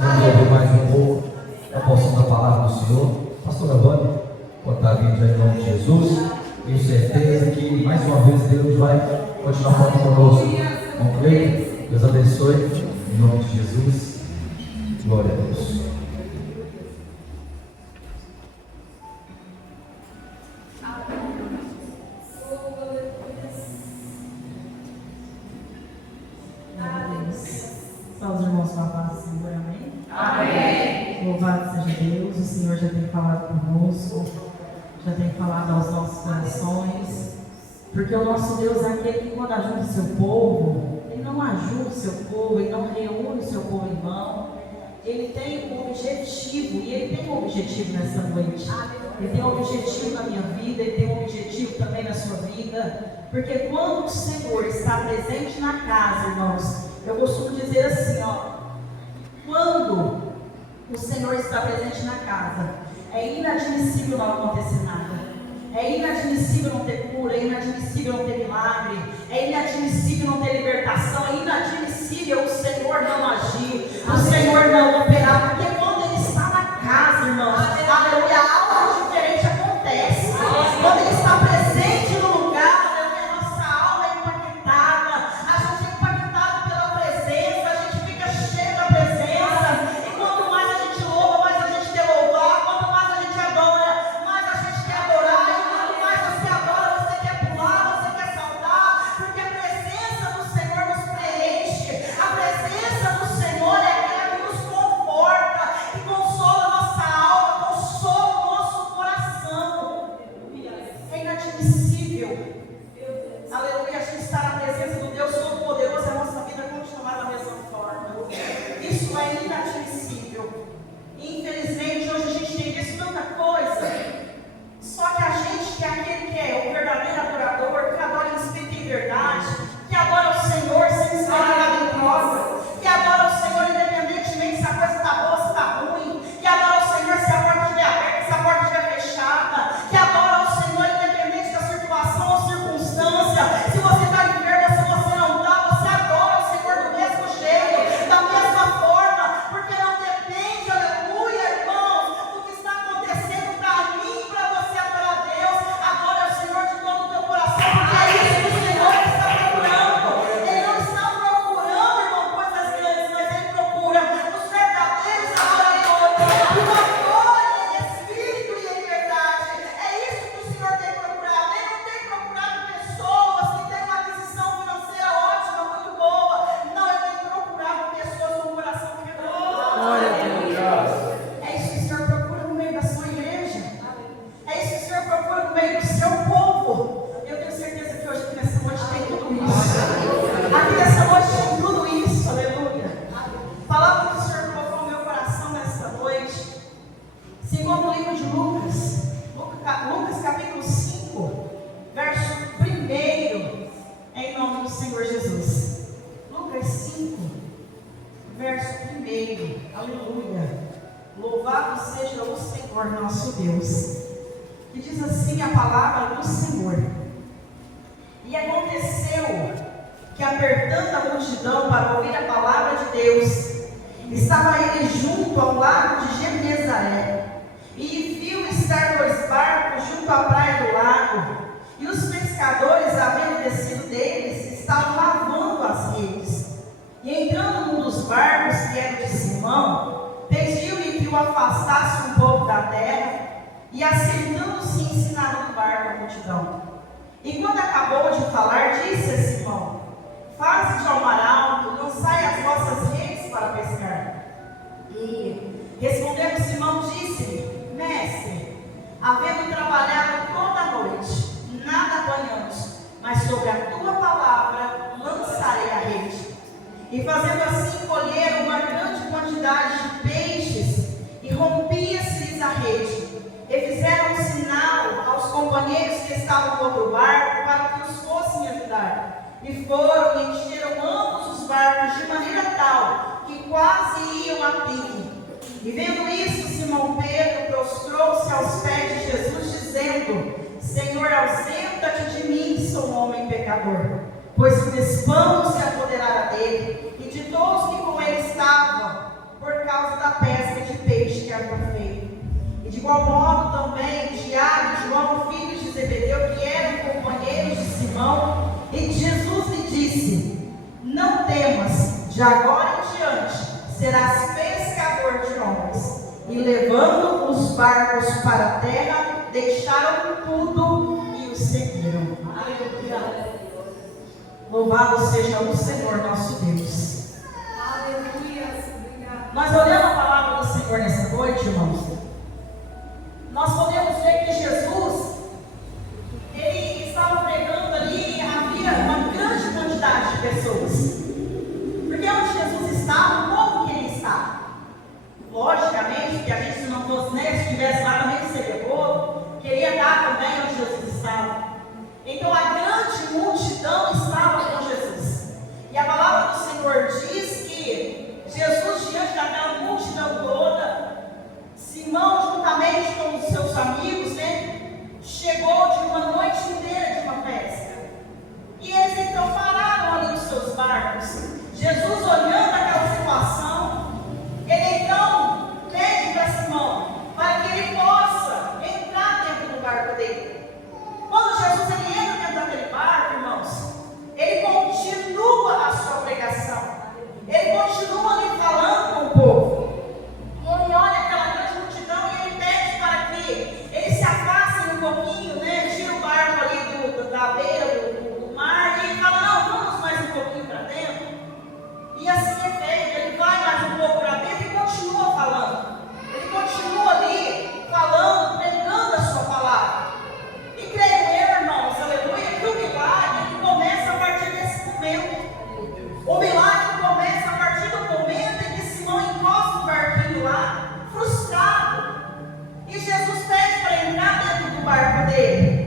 Vamos ouvir mais um pouco da porção da palavra do Senhor. Pastora Vânia, botar a vídeo em nome de Jesus. Tenho certeza que mais uma vez Deus vai continuar falando conosco. Vamos crer? Deus abençoe. Em nome de Jesus. Glória a Deus. Só os irmãos com a paz do Senhor, amém? Amém. Louvado seja Deus, o Senhor já tem falado conosco, já tem falado aos nossos corações, porque o nosso Deus é aquele que, quando ajuda o seu povo, Ele não ajuda o seu povo, Ele não reúne o seu povo em vão. Ele tem um objetivo, e Ele tem um objetivo nessa noite. Ele tem um objetivo na minha vida, Ele tem um objetivo também na sua vida, porque quando o Senhor está presente na casa, irmãos, eu costumo dizer assim, quando o Senhor está presente na casa, é inadmissível não acontecer nada. É inadmissível não ter cura, é inadmissível não ter milagre, é inadmissível não ter libertação, é inadmissível o Senhor não agir, o Senhor não operar, porque quando Ele está na casa, irmãos, aleluia, algo diferente acontece. Quando Ele está presente no lugar, aleluia, nossa alma é impactada, a gente é impactado pela presença, a gente fica cheio da presença, e quanto mais a gente louva, mais a gente quer louvar, quanto mais a gente adora, mais a gente quer adorar, e quanto mais você adora, você quer pular, você quer saltar, porque a presença do Senhor nos preenche, a presença do Senhor é aquela que nos conforta, que consola a nossa alma, consola o nosso coração. É inadmissível, aleluia, a gente está na presença do Deus Todo-Poderoso e a nossa vida continuar da mesma forma. Isso é inadmissível. Infelizmente, hoje a gente tem visto tanta coisa, só que a gente, que é aquele que é o verdadeiro adorador, que adora em espírito e em verdade, que adora o Senhor sem estar nada em prova, que adora o Senhor independentemente se a coisa está boa ou se está ruim, que adora o Senhor se a porta estiver aberta, se a porta estiver fechada, que adora o Senhor independente da situação ou circunstância, se você está enfermo ou se você não está, você adora o Senhor do mesmo jeito, da mesma forma, porque não depende, aleluia, irmãos, do que está acontecendo para mim, para você adorar a Deus. Adora o Senhor de todo o teu coração, porque é isso que o Senhor está procurando. Ele não está procurando, irmão, coisas grandes, mas Ele procura os verdadeiros adoradores, que o adorem em espírito e em verdade. É isso que o Senhor tem procurado. Ele não tem procurado pessoas que têm uma aquisição financeira ótima, muito boa. Não, Ele tem procurado pessoas com o coração quebrantado. É isso que o Senhor procura no meio da sua igreja. É isso que o Senhor procura no meio do seu povo. Eu tenho certeza que hoje aqui nessa noite tem tudo isso. Aqui nessa noite tem tudo isso, aleluia. Palavra que o Senhor colocou no meu coração nessa noite, segundo o livro de Lucas, Lucas capítulo 5, verso 1, em nome do Senhor Jesus. Lucas 5, verso 1, aleluia. Louvado seja o Senhor nosso Deus. E diz assim a palavra do Senhor: E aconteceu que, apertando a multidão para ouvir a palavra de Deus, estava ele junto ao lago de Genezaré, e viu estar 2 barcos junto à praia do lago, e os pescadores, havendo descido deles, estavam lavando as redes. E entrando num dos barcos, que era de Simão, pediu-lhe que o afastasse um pouco da terra, e assentando-se ensinava no barco a multidão. E quando acabou de falar, disse a Simão: Faze de ao mar alto, lançai as vossas redes para pescar. E respondendo Simão, disse-lhe: Mestre, havendo trabalhado toda a noite, nada apanhamos, mas sobre a tua palavra lançarei a rede. E fazendo assim, colheram uma grande quantidade de peixes, e rompia-se-lhes a rede. E fizeram um sinal aos companheiros que estavam no outro barco, para que os fossem ajudar. E foram e encheram ambos os barcos de maneira tal, que quase iam a pique. E vendo isso, Simão Pedro prostrou-se aos pés de Jesus, dizendo: Senhor, ausenta-te de mim, que sou um homem pecador. Pois o espanto se apoderara dele, e de todos que com ele estavam, por causa De igual modo também Tiago e João, filhos de Zebedeu, que eram companheiros de Simão, e Jesus lhe disse: não temas, de agora em diante serás pescador de homens. E levando os barcos para a terra, deixaram tudo e o seguiram. Aleluia. Louvado seja o Senhor nosso Deus. Aleluia. Nós olhando a palavra do Senhor nessa noite, irmãos, nós podemos ver que Jesus, ele estava pregando ali, havia uma grande quantidade de pessoas. Porque onde Jesus estava, o povo queria estar. Logicamente, que a gente, se não fosse, né, se estivesse lá também seria povo, queria estar também onde Jesus estava. Então a grande multidão estava com Jesus. E a palavra do Senhor diz que Jesus, diante daquela multidão toda, Simão, juntamente com os seus amigos, né, chegou de uma noite inteira de uma pesca. E eles então pararam ali os seus barcos. Jesus, olhando aquela situação, ele então pede para Simão para que ele possa entrar dentro do barco dele. Quando Jesus ele entra dentro daquele barco, irmãos, ele continua a sua pregação. Ele continua ali falando com o povo. Ele olha aquela grande multidão e ele pede para que eles se afastem um pouquinho, né? Tira o barco ali da beira do mar e fala: não, vamos mais um pouquinho para dentro. E assim é feito, ele vai mais um pouco para dentro e continua falando. Ele continua ali falando, pregando a sua palavra. E creio eu, irmãos, aleluia, que o milagre ele começa a partir desse momento. O milagre começa a partir do momento em que Simão encosta o barquinho lá, frustrado. E Jesus pede para entrar dentro do barco dele.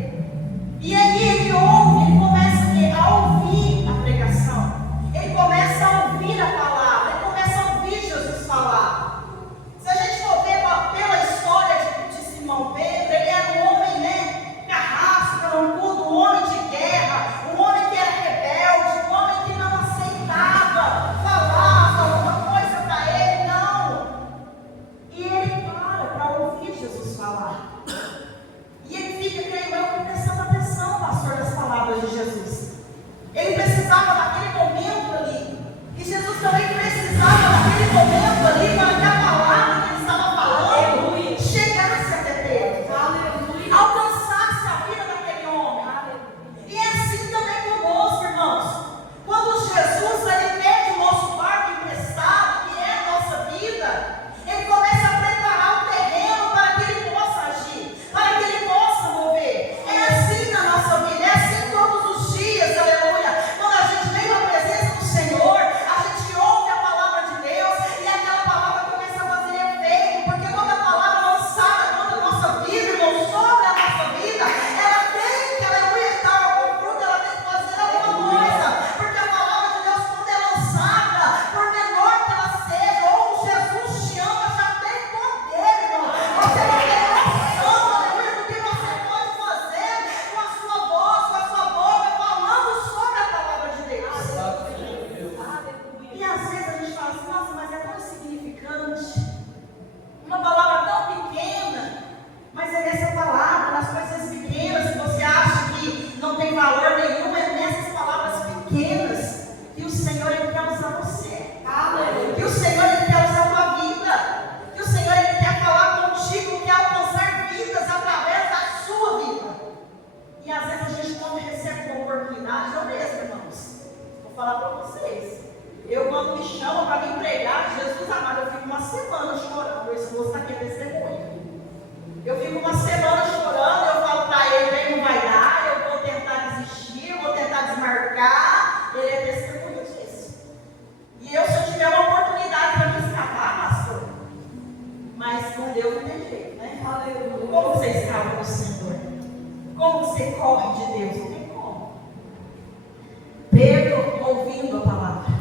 E aí ele ouve, ele começa a ouvir a pregação. Ele começa a ouvir a palavra, ele começa a ouvir Jesus falar. Se a gente for ver pela história de Simão Pedro, ele era um homem, né, carrasco, carrancudo, um homem de guerra, um homem que era rebelde, um homem que não aceitava falar alguma coisa para ele, não. E ele para ouvir Jesus falar. E ele fica, creio eu, prestando atenção, pastor, nas palavras de Jesus. Ele precisava daquele momento ali. E Jesus também precisava daquele momento ali para que a palavra que ele estava falando chegasse até Pedro. Alcançasse a vida daquele homem. E é assim também conosco, irmãos. Quando Jesus ele pede o nosso barco emprestado, que é a nossa vida, ele começa a preparar o terreno para que ele possa agir, para que ele possa mover. É assim na nossa vida, é assim todos os dias, aleluia. Quando a gente vem na presença do Senhor, a gente ouve a palavra de Deus e aquela palavra começa a fazer efeito, porque quando a palavra é lançada contra a nossa vida, irmão, sobre a nossa vida, ela tem que, aleluia, dar algum fruto, ela tem que fazer alguma coisa, porque a palavra de Deus, quando é lançada, por menor que ela seja, ou Jesus te ama, já tem poder, irmão. Você não tem noção, aleluia, do que você pode fazer com a sua voz, com a sua boca, falando sobre a palavra de Deus. E às vezes a gente fala assim: nossa, mas é tão insignificante, uma palavra tão pequena. Mas é nessa palavra, nas coisas pequenas, que você acha que não tem valor nenhum, é nessas palavras pequenas que o Senhor ele quer usar você. Que o Senhor ele quer usar a tua vida. Que o Senhor ele quer falar contigo, quer alcançar vidas através da sua vida. E às vezes a gente, quando recebe uma oportunidade, eu mesmo, irmãos, vou falar para vocês. Eu, quando me chamam para me pregar, Jesus amado, eu fico uma semana chorando. Meu esposo está aqui testemunha. Eu fico uma semana chorando, eu falo para ele: não vai dar, eu vou tentar desistir, eu vou tentar desmarcar. Ele é testemunha disso. E eu, se eu tiver uma oportunidade para me escapar, pastor, mas com Deus não tem jeito, né? Como você escapa do Senhor? Como você corre de Deus? Não tem como. Pedro ouvindo a palavra.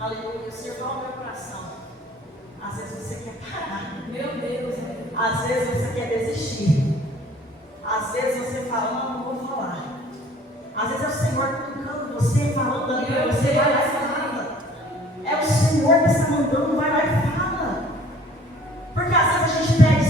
Aleluia, o Senhor fala no meu coração. Às vezes você quer parar. Meu Deus. Às vezes você quer desistir. Às vezes você fala: não vou falar. Às vezes é o Senhor tocando você, falando ali para você: vai lá e fala. É o Senhor que está mandando: vai lá e fala. Porque às vezes a gente pede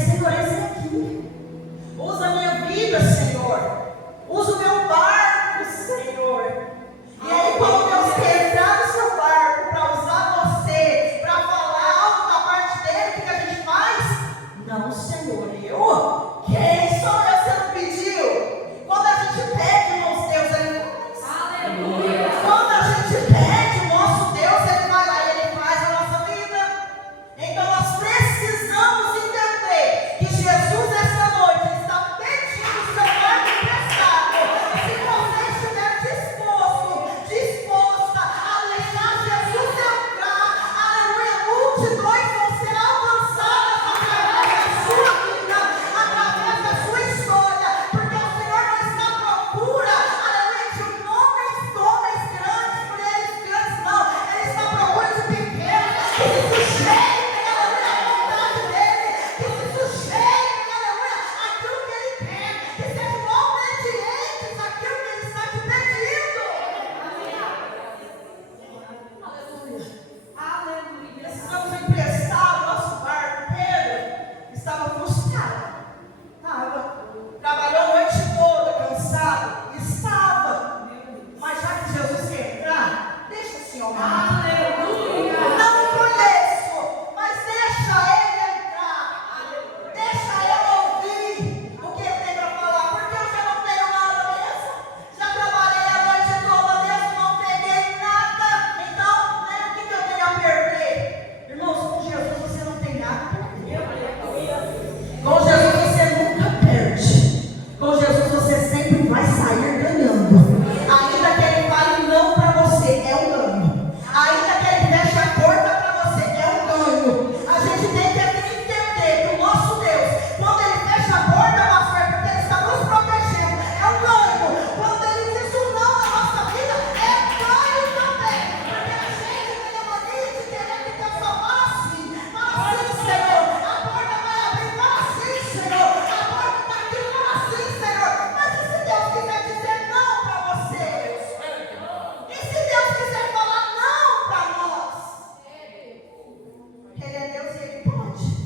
que Ele é Deus e Ele pode.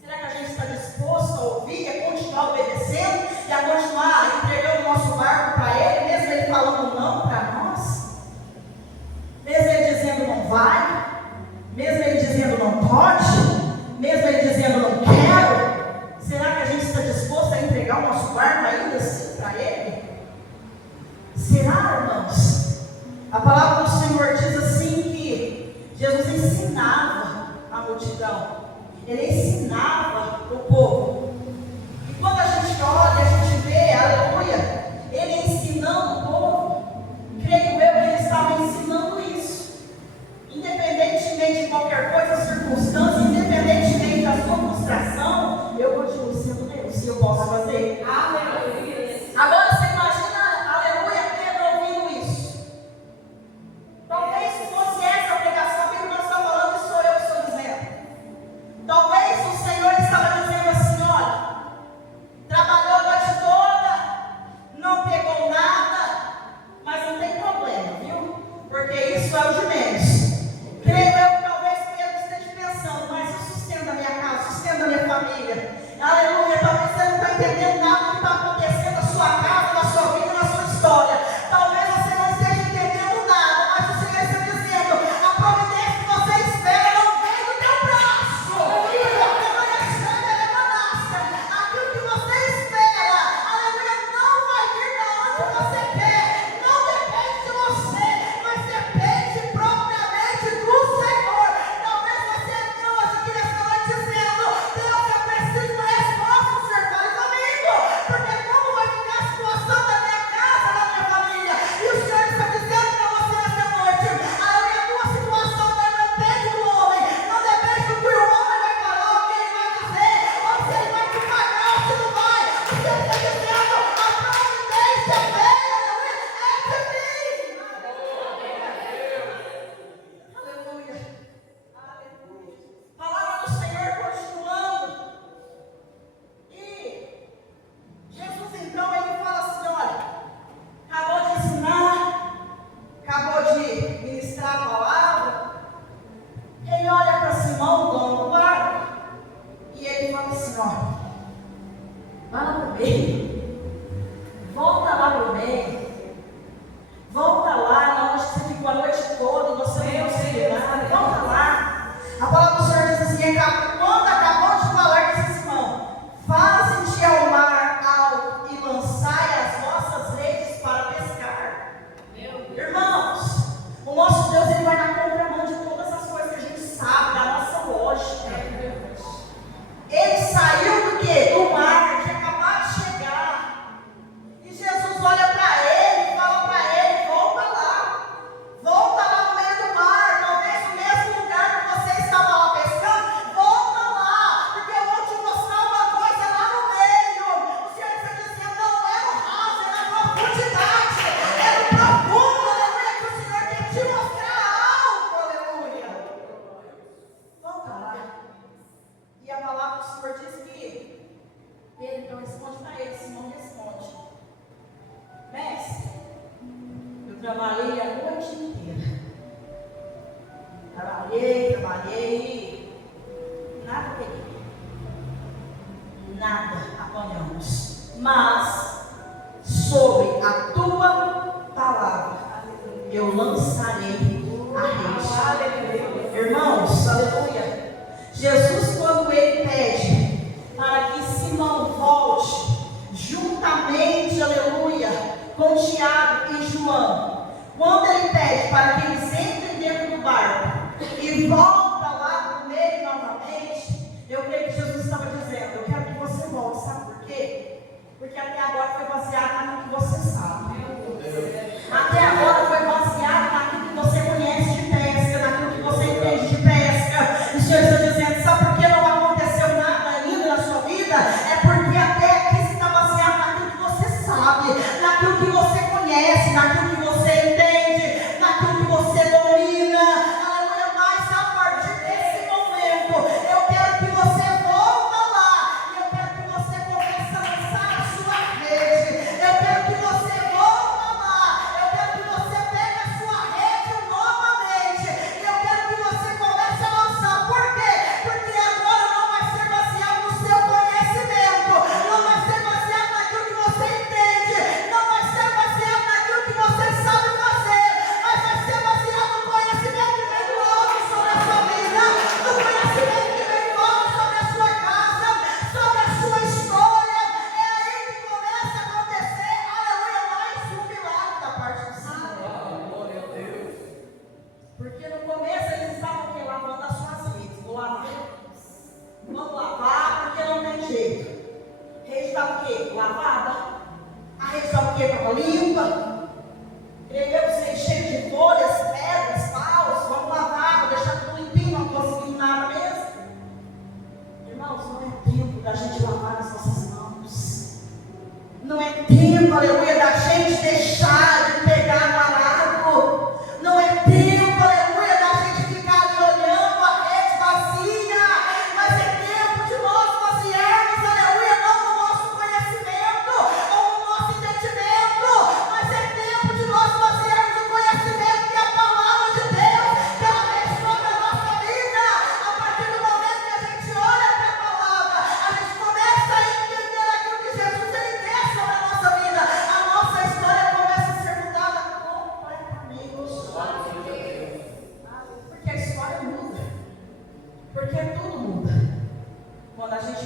Será que a gente está disposto a ouvir, a continuar obedecendo e a continuar entregando o nosso barco para Ele, mesmo Ele falando não para nós? Mesmo Ele dizendo não vai? Mesmo Ele dizendo não pode? Mesmo Ele dizendo não quero? Será que a gente está disposto a entregar o nosso barco ainda assim para Ele? Será, irmãos? A palavra do Senhor diz assim que Jesus ensinava a multidão. Ele ensinava o povo. E quando a gente olha, a gente vê, aleluia, Ele ensinando o povo, creio eu que Ele estava ensinando isso. Independentemente de qualquer coisa, circunstância, independentemente da sua frustração, eu continuo sendo Deus e eu posso fazer. Aleluia. Agora você imagina, aleluia, Pedro ouvindo isso. Talvez se fosse essa a pregação que nós estamos falando, e sou eu que estou dizendo. Talvez o Senhor estava dizendo assim: olha, trabalhou a noite toda, não pegou nada, mas não tem problema, viu? Porque isso é o de menos. Creio eu que talvez Pedro esteja pensando: mas eu sustento a minha casa, sustento a minha família. Aleluia, talvez você não está entendendo nada do que está acontecendo na sua casa, na sua vida, na sua história. Talvez você não esteja entendendo nada, mas o Senhor está dizendo: a providência que você espera não vem do teu braço. Aquilo que você espera, aleluia, não vai vir da onde você quer. Não depende de você, mas depende propriamente do Senhor. Talvez você entrou aqui nessa noite dizendo: Deus, eu preciso de uma resposta. O Senhor fale comigo, porque como vai ficar a situação da minha casa, da minha família? E o Senhor está dizendo para você nessa noite: aleluia, a tua situação não depende do homem, não depende do que o homem vai falar, o que ele vai dizer, ou se ele vai te pagar ou se não vai. O Senhor está dizendo: a providência veio, aleluia, é de mim. Aleluia. Aleluia. Palavra do Senhor continuando. E Jesus então ele fala assim: olha, acabou de ensinar, acabou de ministrar a palavra. Ele olha para Simão, o dono do barco, e ele fala assim: ó, vai lá pro meio, volta lá pro meio, volta lá na onde você ficou a noite toda e você não conseguiu nada, volta lá. A palavra do Senhor diz assim: quando acabou de falar, disse Simão: faze-te ao mar alto e lançai as vossas redes para pescar. Irmãos, o nosso Deus ele vai na contramão de todas as coisas que a gente sabe, da nossa lógica. Ele saiu do quê? Do mar, tinha acabado de chegar. E Jesus olha para ele e fala para ele: volta lá no meio do mar, talvez no mesmo lugar que você estava lá pescando, volta lá, porque eu vou te mostrar uma coisa lá no meio. O Senhor está dizendo: não é no raso, é na profundidade, é no profundo, aleluia, que o Senhor quer te mostrar algo, aleluia. Volta lá. E a palavra do Senhor diz que Pedro então responde para ele, Simão responde: mestre, eu trabalhei a noite inteira. Trabalhei, nada peguei. Nada apanhamos. Mas, sobre a tua palavra, eu lançarei a rede. Irmãos, aleluia. Jesus, quando ele pede para que Simão volte, juntamente, aleluia, com Tiago e João, quando ele pede para que eles entrem dentro do barco e volta lá no meio novamente, eu creio que Jesus estava dizendo: eu quero que você volte. Sabe por quê? Porque até agora foi baseado naquilo que você sabe. Até agora foi baseado naquilo que você conhece de pesca, naquilo que você entende de pesca. E o Senhor está dizendo: sabe por que não aconteceu nada ainda na sua vida? É porque até aqui se está baseado naquilo que você sabe, naquilo que você conhece, naquilo que você entende, naquilo que você domina. Aleluia. Mas a partir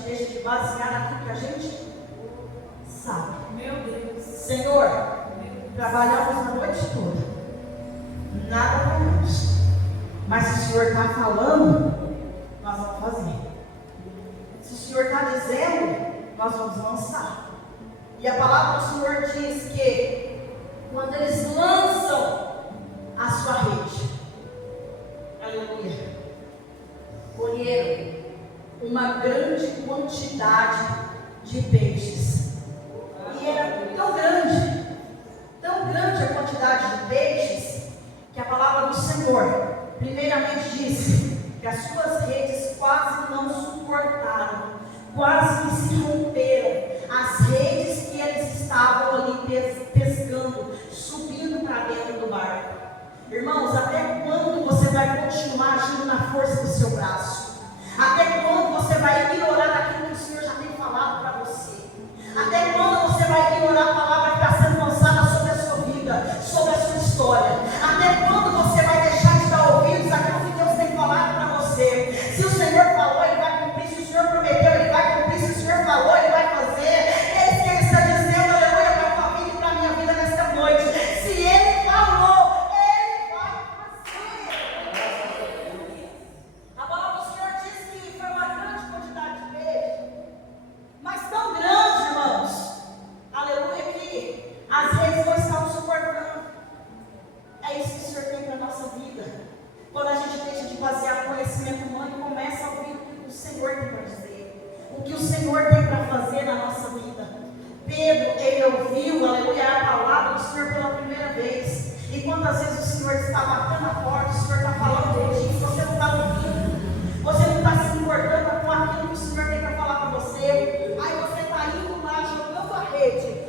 deixa de basear naquilo que a gente sabe. Meu Deus. Senhor, trabalhamos a noite toda, nada ganhamos. Mas se o Senhor está falando, nós vamos fazer. Se o Senhor está dizendo, nós vamos lançar. E a palavra do Senhor diz que quando eles lançam a sua rede, aleluia, colheram uma grande quantidade de peixes. E era tão grande a quantidade de peixes, que a palavra do Senhor primeiramente disse que as suas redes quase não suportaram, quase que se romperam. As redes que eles estavam ali pescando, subindo para dentro do barco. Irmãos, até quando você vai continuar agindo na força do seu braço? Até quando você vai ignorar aquilo que o Senhor já tem falado para você? Até quando você vai ignorar a palavra que está sendo lançada sobre a sua vida, sobre a sua história? Até quando você vai deixar de dar ouvidos àquilo que Deus tem falado para você? Se o Senhor falou, Ele vai cumprir. Se o Senhor prometeu, Ele vai cumprir. Se o Senhor falou, Ele vai fazer. É isso que Ele está dizendo, aleluia, para a tua vida e para a minha vida nesta noite. Se Ele falou, Ele vai fazer. A palavra do Senhor diz que foi uma grande quantidade de peixe, mas tão grande, irmãos, aleluia, que as redes não estavam suportando. É isso que o Senhor tem para a nossa vida. Quando a gente deixa de basear o conhecimento humano e começa a ouvir o que o Senhor tem para dizer, o que o Senhor tem para fazer na nossa vida. Pedro, ele ouviu, aleluia, a palavra do Senhor pela primeira vez. E quantas vezes o Senhor está batendo a porta, o Senhor está falando de ti, você não está ouvindo, você não está se importando com aquilo que o Senhor tem para falar para você. Aí você está indo lá jogando a rede,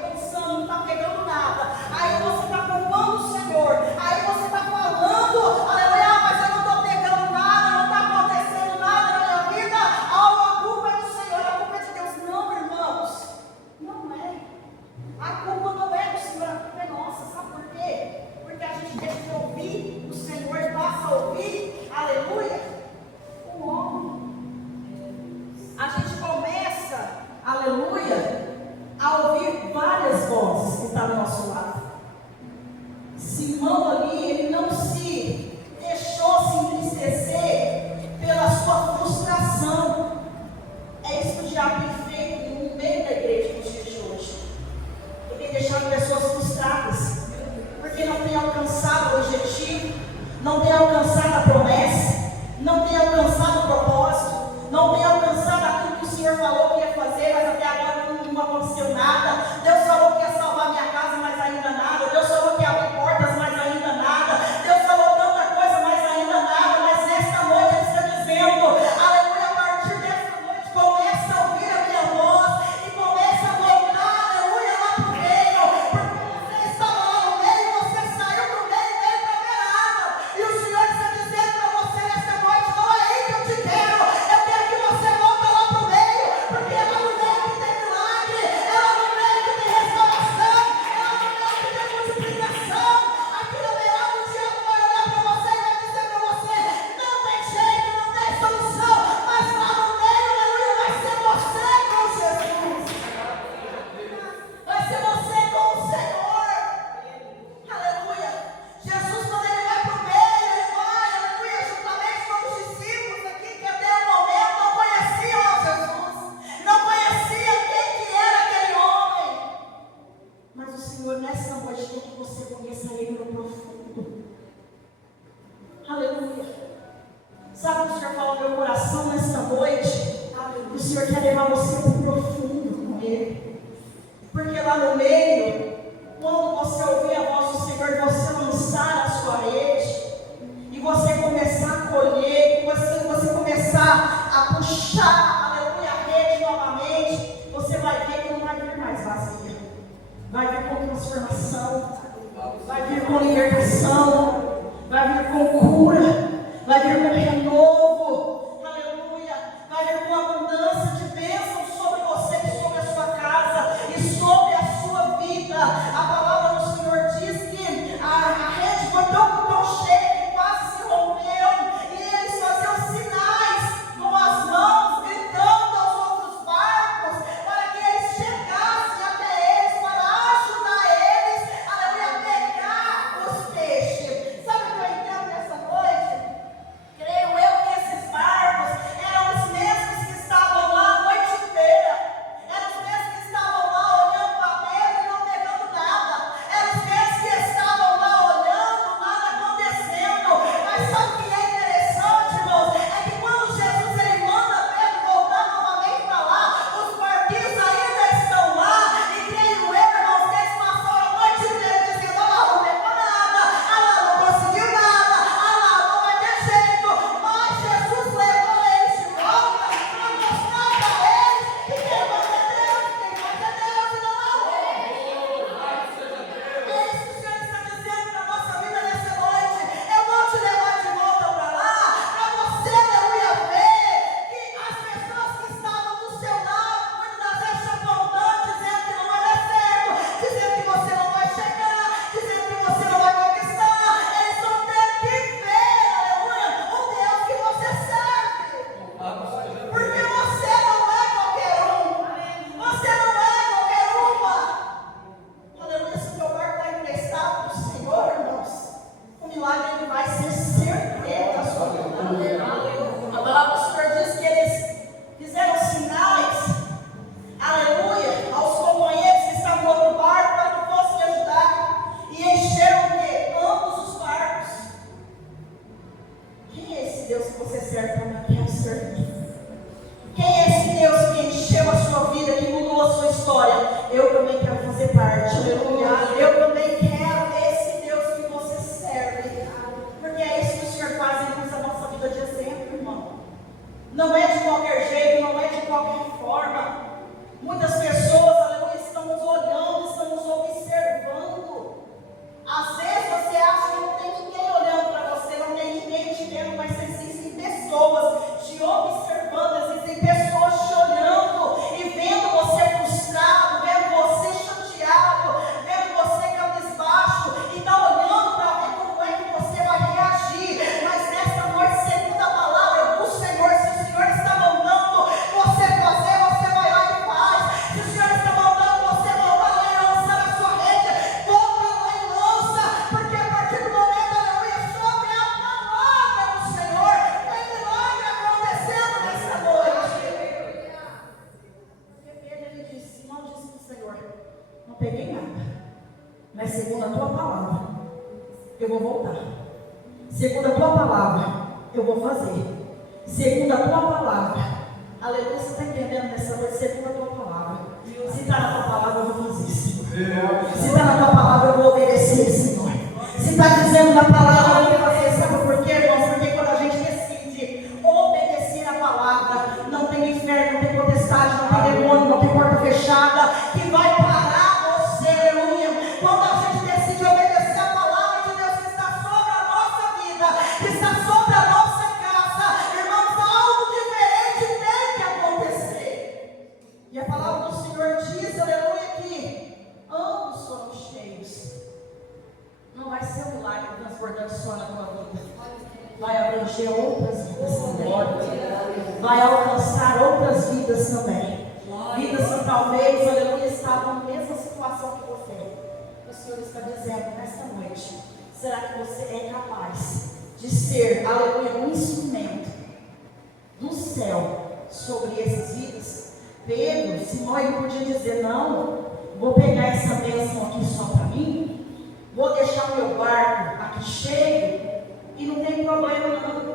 dançando, não está pegando nada. Aí você está culpando o Senhor. Aí você está falando, aleluia, mas eu não estou pegando nada, não está acontecendo nada na minha vida. A culpa é do Senhor, a culpa é de Deus. Não, irmãos, não é. A culpa não é do Senhor, a culpa é nossa. Sabe por quê? Porque a gente deixa de ouvir o Senhor e passa a ouvir, aleluia, o homem. A gente começa, aleluia, a ouvir várias vozes que estão do nosso lado. Simão ali, ele não se deixou se entristecer pela sua frustração. É isso que o diabo tem feito no meio da igreja nos dias de hoje. Ele tem deixado pessoas frustradas, porque não tem alcançado o objetivo, não tem alcançado a promessa, não tem alcançado o propósito, não tem alcançado aquilo que o Senhor falou que ia fazer, mas até agora não aconteceu nada. Deus falou que ia salvar minha casa, mas ainda nada. Deus falou que ia abrir portas, mas ainda nada. Deus falou tanta coisa, mas ainda nada. Mas nesta noite Ele está dizendo, aleluia, a partir desta noite começa a ouvir a minha voz e começa a voltar, aleluia, lá para o meio, porque você estava lá no meio, você saiu do meio e veio para a beirada. E o Senhor está dizendo para você nesta noite, não é aí que eu te quero. Eu quero que você volte lá para o meio, porque é lá no meio que tem milagre, é lá no meio que tem restauração, é lá no meio que tem multiplicação. Aqui na beirada o diabo vai olhar para você e vai dizer para você, não tem jeito, não tem solução, mas lá no meio, aleluia, vai ser você com Jesus, vai ser você com o Senhor, aleluia. Jesus, quando Ele vai para o meio, Ele vai, aleluia, juntamente com os discípulos aqui, que até o momento não conheciam a Jesus, não conhecia quem que era aquele homem. Mas o Senhor nessa noite quer que você conheça Ele no profundo. Aleluia. Sabe o que o Senhor fala no meu coração nesta noite? O Senhor quer levar você para o profundo com Ele. Porque lá no meio, quando você ouvir a voz do Senhor, você lançar a sua rede, e você começar a colher, e você começar a puxar, aleluia, a rede novamente, você vai ver que não vai vir mais vazia. Vai vir com transformação, vai vir com libertação, vai vir com cura, vai vir com renovo, aleluia, vai vir com abundância de bênçãos sobre você e sobre a sua casa e sobre a sua vida. A palavra do Senhor diz que a rede foi tão cheia que quase se rompeu, e eles faziam sinais com as Deus que você serve para mim? Quero servir. Quem é esse Deus que encheu a sua vida, que mudou a sua história? Eu também quero fazer parte. Aleluia. Eu também quero esse Deus que você serve. Porque é isso que o Senhor faz, Ele usa a nossa vida de exemplo, irmão. Não é de qualquer jeito, não é de qualquer forma. Muitas pessoas, aleluia, estão nos olhando, estão nos observando. Às vezes você acha que não tem ninguém olhando para você, não tem ninguém te vendo, mas existem pessoas te observando, existem pessoas te olhando e vendo você frustrado, vendo você chateado, vendo você cabisbaixo e está olhando para ver como é que você vai reagir. Mas nesta noite, segundo a palavra do Senhor, se o Senhor está mandando você fazer, você vai lá e faz. Se o Senhor está mandando você voltar lá e lançar a sua rede, volta lá e lança, porque a partir do momento, aleluia, sobre a palavra do Senhor, tem milagre acontecendo nessa noite. Ele disse, não disse para o Senhor, não peguei nada, mas segundo a tua palavra, eu vou voltar. Segundo a tua palavra, eu vou fazer. Segundo a tua palavra, aleluia, você está entendendo nessa noite? Segundo a tua palavra, se está na tua palavra, eu vou fazer, Senhor. Se está na tua palavra, eu vou obedecer, Senhor. Se está dizendo na palavra, eu vou fazer. Sabe por quê, irmãos? Porque quando a gente decide obedecer a palavra, não tem inferno, não tem potestade, não tem demônio, não tem porta fechada que vai parar você, aleluia. Quando a gente decide obedecer a palavra de Deus que está sobre a nossa vida, que está sobre a nossa casa, irmãos, algo diferente tem que acontecer. E a palavra do Senhor diz, aleluia, que ambos foram cheios. Não vai ser um milagre transbordando só na tua vida, vai abranger outras vidas também, vai alcançar outras vidas também, vidas que talvez, aleluia, estavam na mesma situação que você. O Senhor está dizendo nesta noite, será que você é capaz de ser, aleluia, um instrumento do céu sobre essas vidas? Pedro, Simão, ele podia dizer, não, vou pegar essa bênção aqui só para mim, vou deixar o meu barco aqui cheio, e não tem problema não.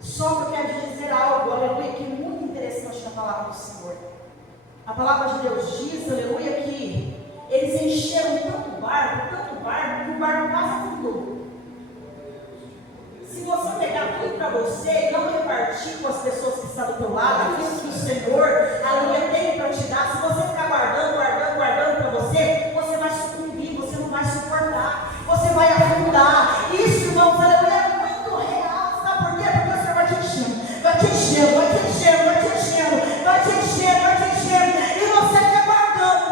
Só que eu quero te dizer algo, aleluia, que é muito interessante na palavra do Senhor. A palavra de Deus diz, aleluia, que eles encheram tanto barco, que o barco quase afundou. Se você pegar tudo para você e não repartir com as pessoas que estão do teu lado, aquilo que o Senhor, aleluia, tem para te dar, se você ficar guardando para você, você vai sucumbir, você não vai suportar, você vai afundar. Isso, irmãos, aleluia, é muito real. Sabe por quê? Porque o Senhor vai te enchendo, vai te enchendo, vai te enchendo, vai te enchendo, vai te enchendo, vai te enchendo, e você fica guardando,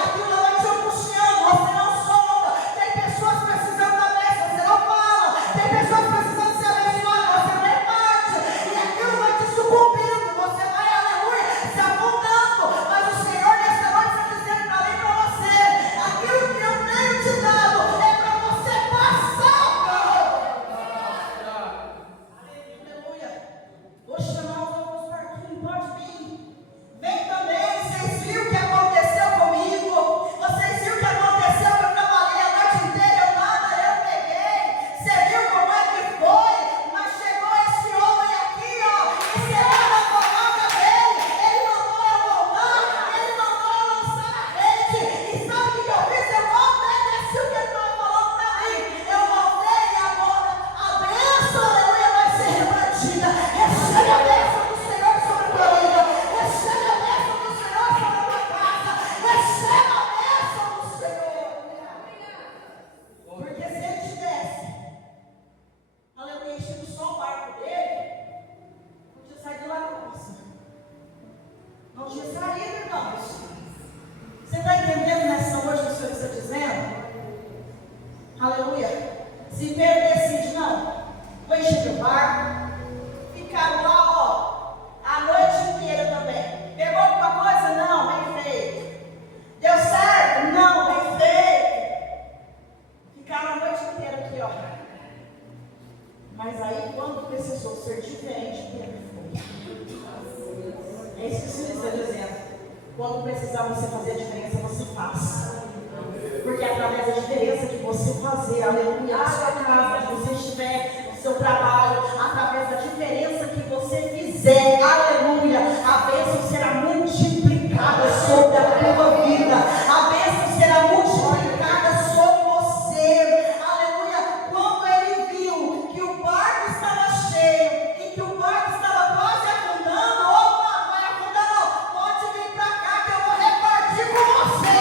aquilo vai te angustiando, você não solta. Tem pessoas precisando da bênção, você não fala. Tem pessoas precisando ser abençoadas, você não reparte, e aquilo vai te sucumbindo, você vai, aleluia, se afundando. Mas o Senhor nesta noite está dizendo para mim e para você, aquilo que eu tenho te dado é para você passar. Aleluia. Vou chamar os outros barquinhos, pode vir. Vem também, vocês viram o que aconteceu comigo? Vocês viram o que aconteceu? Eu trabalhei a noite inteira, eu nada, eu peguei. Você viu como é que foi? Mas chegou esse homem aqui, ó, encerrando a palavra dele. Ele mandou eu voltar, ele mandou eu lançar a rede. E sabe o que eu fiz? Eu obedeci o que ele estava falando para mim. Eu voltei e agora a bênção, aleluia, vai ser repartida. Recebe a bênção do Senhor sobre a tua vida. Recebe a bênção do Senhor sobre a tua casa. Recebe a bênção do Senhor. Porque se ele tivesse, aleluia, enchido só o barco dele, não tinha saído lá da nossa. Não tinha saído, irmãos. Você está entendendo nessa noite o que o Senhor está dizendo? Aleluia. Se Pedro decide, não, vou encher meu barco, ficaram lá, ó, a noite inteira também. Pegou alguma coisa? Não, bem feito. Deu certo? Não, bem feito. Ficaram a noite inteira aqui, ó. Mas aí, quando precisou ser diferente, Pedro foi. É isso que o Senhor está dizendo. Quando precisar você fazer a diferença, você faz. Porque é através da diferença que você fazer, aleluia, na sua casa, onde você estiver, no seu trabalho, diferença que você fizer, aleluia, a bênção será multiplicada sobre a tua vida, a bênção será multiplicada sobre você, aleluia. Quando ele viu que o barco estava cheio e que o barco estava quase afundando, opa, não vai afundar não, pode vir para cá que eu vou repartir com você,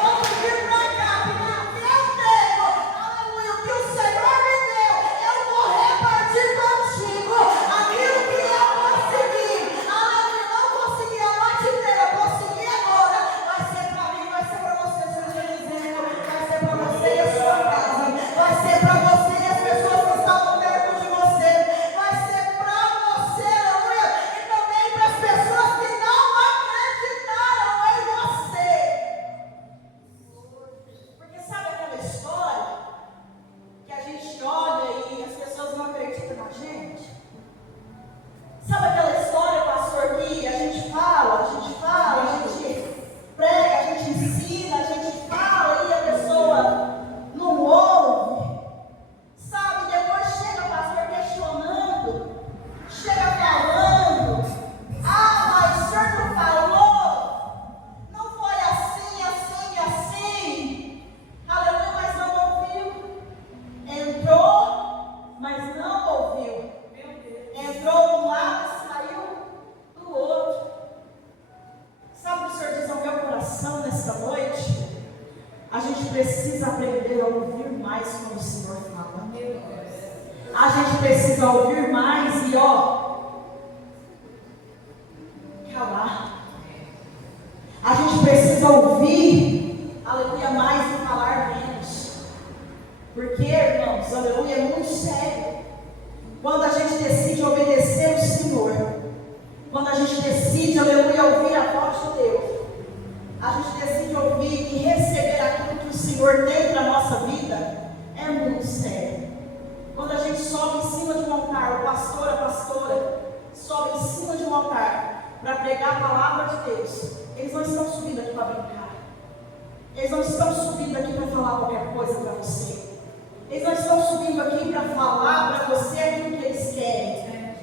pode vir para cá, porque eu tenho, aleluia, o que o Senhor me deu, eu vou repartir contigo, aquilo que eu consegui, aleluia, não consegui a noite inteira, consegui agora, vai ser para mim, vai ser para você, Jesus está dizendo, vai ser para você e a sua casa, vai ser para você e as pessoas que estavam perto de você, vai ser para você, aleluia, e também para as pessoas que não acreditaram em você. Porque sabe aquela história que a gente olha e as pessoas não acreditam na gente? Sabe aquela história, pastor, que a gente fala, a gente prega, a gente ensina, a gente fala e a pessoa não ouve? Sabe, depois chega o pastor questionando, chega falando, mas o senhor não falou, não foi assim, assim, assim, aleluia, mas não ouviu, entrou, mas não ouviu, entrou de um lado e saiu do outro. Sabe o que o Senhor diz ao meu coração nesta noite? A gente precisa aprender a ouvir mais quando o Senhor fala. A gente precisa ouvir mais e calar. A gente precisa ouvir, aleluia, mais e falar menos. Porque, irmãos, aleluia, é muito sério. Quando a gente decide obedecer o Senhor, quando a gente decide, aleluia, ouvir a voz de Deus, a gente decide ouvir e receber aquilo que o Senhor tem para a nossa vida, é muito sério. Quando a gente sobe em cima de um altar, o pastor, a pastora, sobe em cima de um altar para pregar a palavra de Deus, eles não estão subindo aqui para brincar, eles não estão subindo aqui para falar qualquer coisa para você, eles não estão subindo aqui para falar para você aquilo que eles querem.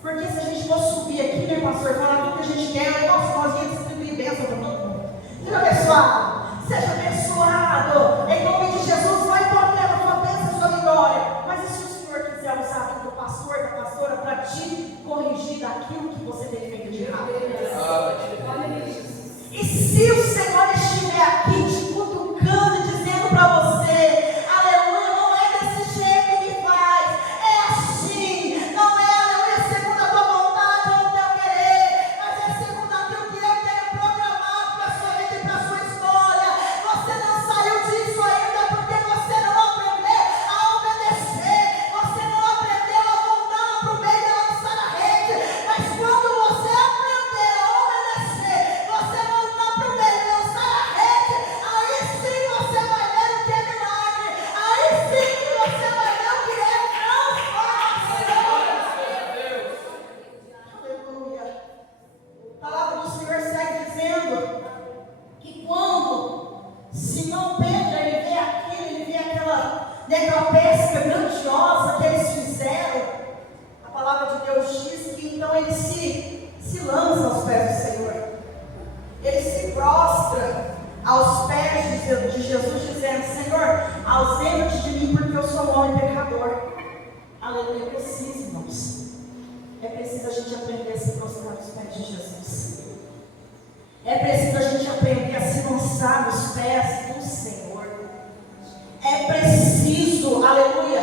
Porque se a gente for subir aqui, né, pastor, falar tudo que a gente quer, nós íamos distribuir bênção para todo mundo. Seja abençoado, seja abençoado, em nome de Jesus, vai tornar uma bênção e sua glória. Mas e se o Senhor quiser usar do pastor, da pastora, para te corrigir daquilo que você tem feito de errado? E se o Senhor estiver aqui te cutucando e dizendo para você, aleluia, não é desse jeito que faz, é assim, não é, aleluia, segundo a tua vontade ou o teu querer, mas é segundo aquilo que eu tenho programado para a sua vida e para a sua história. Você não saiu disso ainda porque você não aprendeu a obedecer, você não aprendeu a voltar para o meio e lançar a rede, mas quando você aprender a obedecer, você voltar para o meio e lançar a rede, aí sim você vai ver o que é milagre, aí sim que você vai ver o que é transformação. Aleluia. A palavra do Senhor segue dizendo que quando Simão Pedro ele vê aquilo, ele vê aquela pesca grandiosa que eles fizeram, a palavra de Deus diz que então ele se lança aos pés do Senhor, ele se prostra aos pés de Jesus, dizendo: Senhor, ausenta-te de mim porque eu sou um homem pecador. Aleluia. É preciso, irmãos, é preciso a gente aprender a se prostrar aos pés de Jesus, é preciso a gente aprender a se lançar nos pés do Senhor, é preciso, aleluia,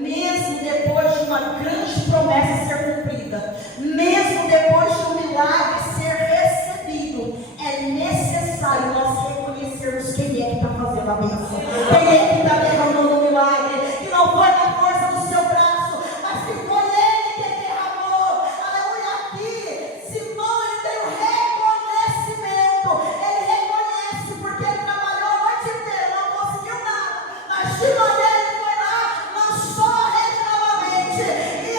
mesmo depois de uma grande promessa ser cumprida, mesmo depois de um milagre ser recebido, é necessário nós reconhecermos quem é que está fazendo a bênção, quem é que está derramando o milagre, que não foi na força do seu braço, mas que foi Ele que derramou. Aleluia. Aqui Simão, ele tem um reconhecimento, ele reconhece porque ele trabalhou a noite inteira, não conseguiu nada, mas de maneira ele foi lá, lançou a rede novamente, e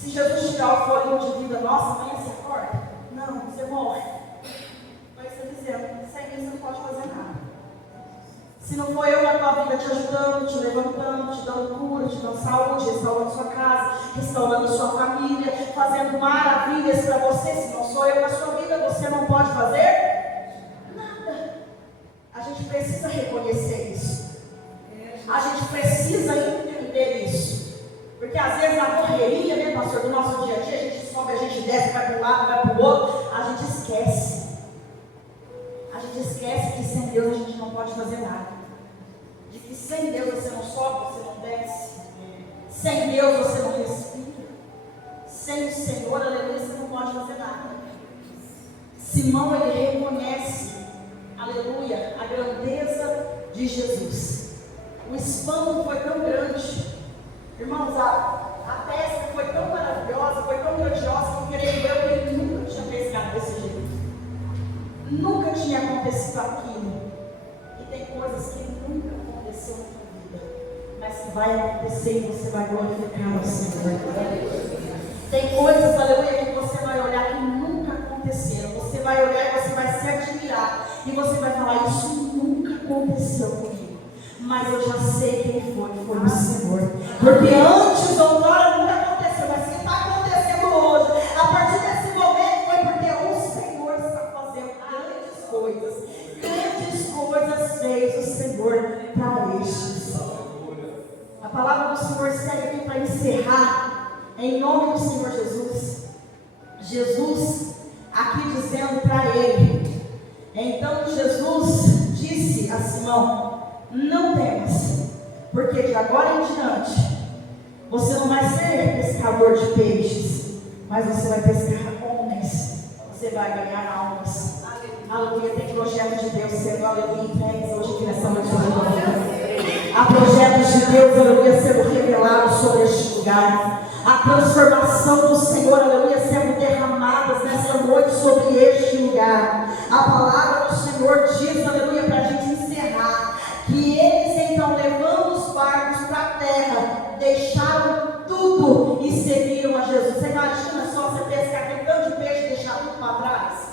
Se Jesus tirar o fôlego de vida nossa, amanhã você acorda? Não, você morre. Mas você dizendo, sem mim você não pode fazer nada. Se não for eu na tua vida te ajudando, te levantando, te dando cura, te dando saúde, restaurando sua casa, restaurando sua família, fazendo maravilhas para você, se não sou eu na sua vida, você não pode fazer nada. A gente precisa reconhecer isso. A gente precisa entender isso. Porque às vezes a correria, né, pastor, do nosso dia a dia, a gente sobe, a gente desce, vai para um lado, vai para o outro, a gente esquece. A gente esquece que sem Deus a gente não pode fazer nada. De que sem Deus você não sobe, você não desce. Sem Deus você não respira. Sem o Senhor, aleluia, você não pode fazer nada. Simão, ele reconhece, aleluia, a grandeza de Jesus. O espanto foi tão grande. Irmãos, a pesca foi tão maravilhosa, foi tão grandiosa, que creio eu que ele nunca tinha pescado desse jeito. Nunca tinha acontecido aquilo. E tem coisas que nunca aconteceu na tua vida, mas que vai acontecer e você vai glorificar ao Senhor. Tem coisas, aleluia, que você vai olhar que nunca aconteceram. Você vai olhar e você vai se admirar. E você vai falar, isso nunca aconteceu comigo. Mas eu já sei quem foi o Senhor. Porque antes, outrora, nunca aconteceu. Mas o que está acontecendo hoje, a partir desse momento, foi porque o Senhor está fazendo grandes coisas fez o Senhor para estes. A palavra do Senhor segue aqui para encerrar, em nome do Senhor Jesus. Jesus aqui dizendo para ele. Então Jesus disse a Simão: não temas, porque de agora em diante você não vai ser pescador de peixes, mas você vai pescar homens, você vai ganhar almas. Aleluia, tem projetos de Deus sendo, aleluia, entregues hoje aqui nessa noite. Há projetos de Deus, aleluia, sendo revelados sobre este lugar. A transformação do Senhor, aleluia, sendo derramadas nessa noite sobre este lugar. A palavra do Senhor diz, aleluia, para a gente encerrar, que eles então, levando os barcos para a terra, deixaram tudo e seguiram a Jesus. Você imagina só você pescar aquele tanto de peixe e deixar tudo para trás?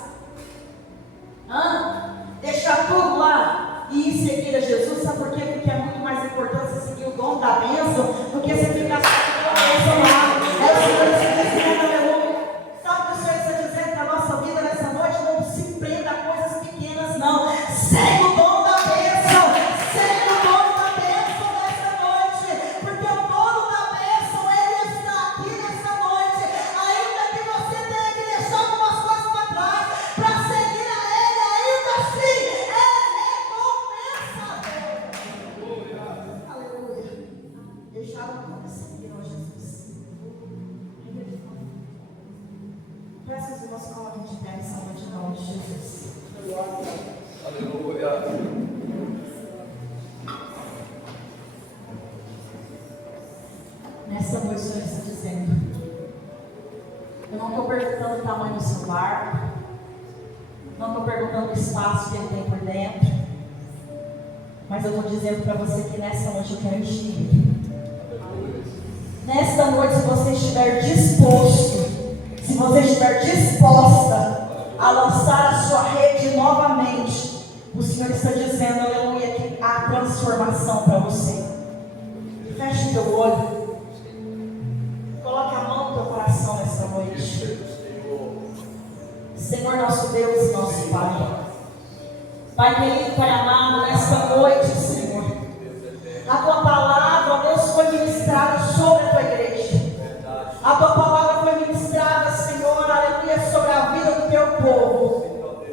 Deixar tudo lá e ir seguir a Jesus? Sabe por quê? Porque é muito mais importante você seguir o dom da bênção do que você ficar só com a bênção lá. É o Senhor está dizendo, aleluia. Sabe o que o Senhor está dizendo para a nossa vida nessa noite? Não se prenda a coisas pequenas, não. Segue o dom da bênção. Segue o dom da bênção nessa noite. Porque o dono da bênção, ele está aqui nessa noite. Ainda que você tenha que deixar algumas coisas para trás para seguir a ele, ainda assim é recompensa. Aleluia. Deixaram tudo e seguiram a Jesus. Peço aos irmãos que coloquem de pé essa noite em nome de Jesus. Aleluia. Nessa noite o Senhor está dizendo: eu não estou perguntando o tamanho do seu barco, não estou perguntando o espaço que ele tem por dentro, mas eu estou dizendo para você que nessa noite eu quero encher ele. Nesta noite, se você estiver disposto, se você estiver disposta a lançar a sua rede novamente, o Senhor está dizendo, aleluia, que há transformação para você. Feche teu olho. Coloque a mão no teu coração nessa noite. Senhor nosso Deus e nosso Pai. Pai querido, Pai amado, nesta noite, Senhor, a tua palavra, ó Deus, foi ministrada sobre a tua igreja. A tua palavra foi ministrada, Senhor, aleluia, sobre a vida do teu povo.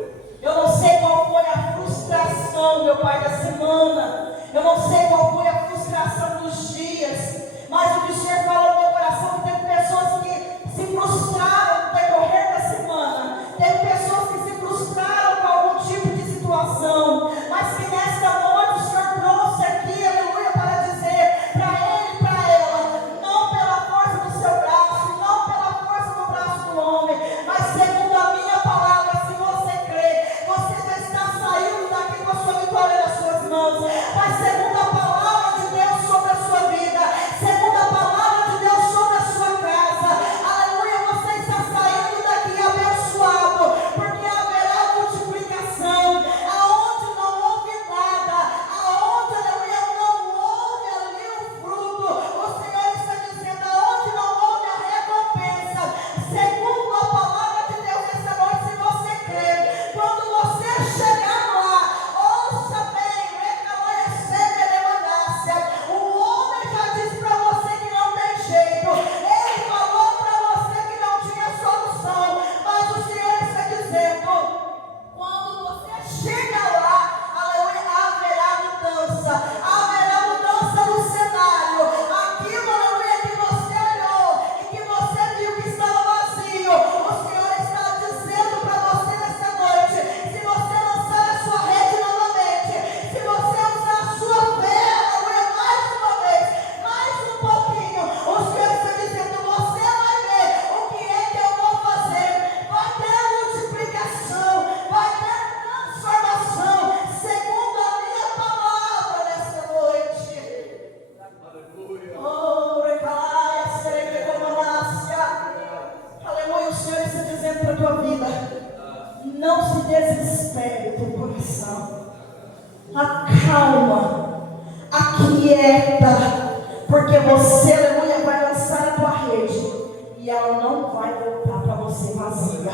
Eu não sei qual foi a frustração, meu Pai, da semana. Eu não sei qual foi a frustração dos dias. Mas o que o Senhor falou no meu coração, que teve pessoas que se frustraram no decorrer da semana. Teve pessoas que se frustraram com algum tipo de situação. Mas que nesta noite o Senhor a tua vida. Não se desespere teu coração. Acalma, aquieta, porque você, aleluia, vai lançar a tua rede e ela não vai voltar para você vazia.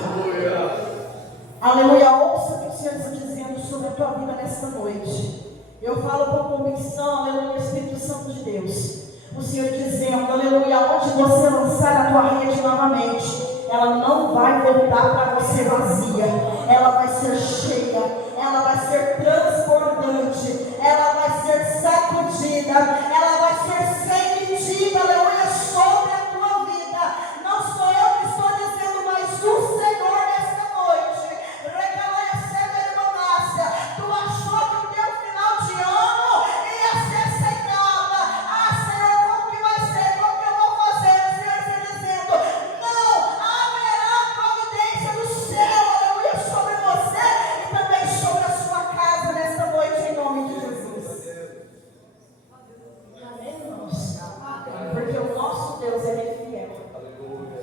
Aleluia, ouça o que o Senhor está dizendo sobre a tua vida nesta noite. Eu falo com convicção, aleluia, Espírito Santo de Deus. O Senhor dizendo, aleluia, onde você lançar a tua rede novamente, ela não vai voltar para você vazia. Ela vai ser cheia, ela vai ser transbordante, ela vai ser sacudida, ela vai ser sem medida, aleluia, sobre a tua vida. Não sou eu que estou dizendo, mas o Senhor nesta noite. Recalaia ceder manácia. Tu achou que o teu final de ano ia ser sem nada? Ah, Senhor, como que vai ser? Como que eu vou fazer? O Senhor está dizendo, não, haverá providência do céu, aleluia, sobre você e também sobre a sua casa nesta noite, em nome de Jesus. Amém, irmãos? Porque o nosso Deus, Ele é fiel.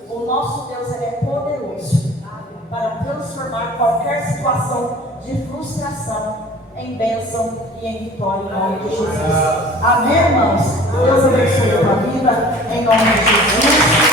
O nosso Deus, Ele é poderoso para transformar qualquer situação de frustração em bênção e em vitória, em nome de Jesus. Amém, irmãos? Deus abençoe a tua vida, em nome de Jesus.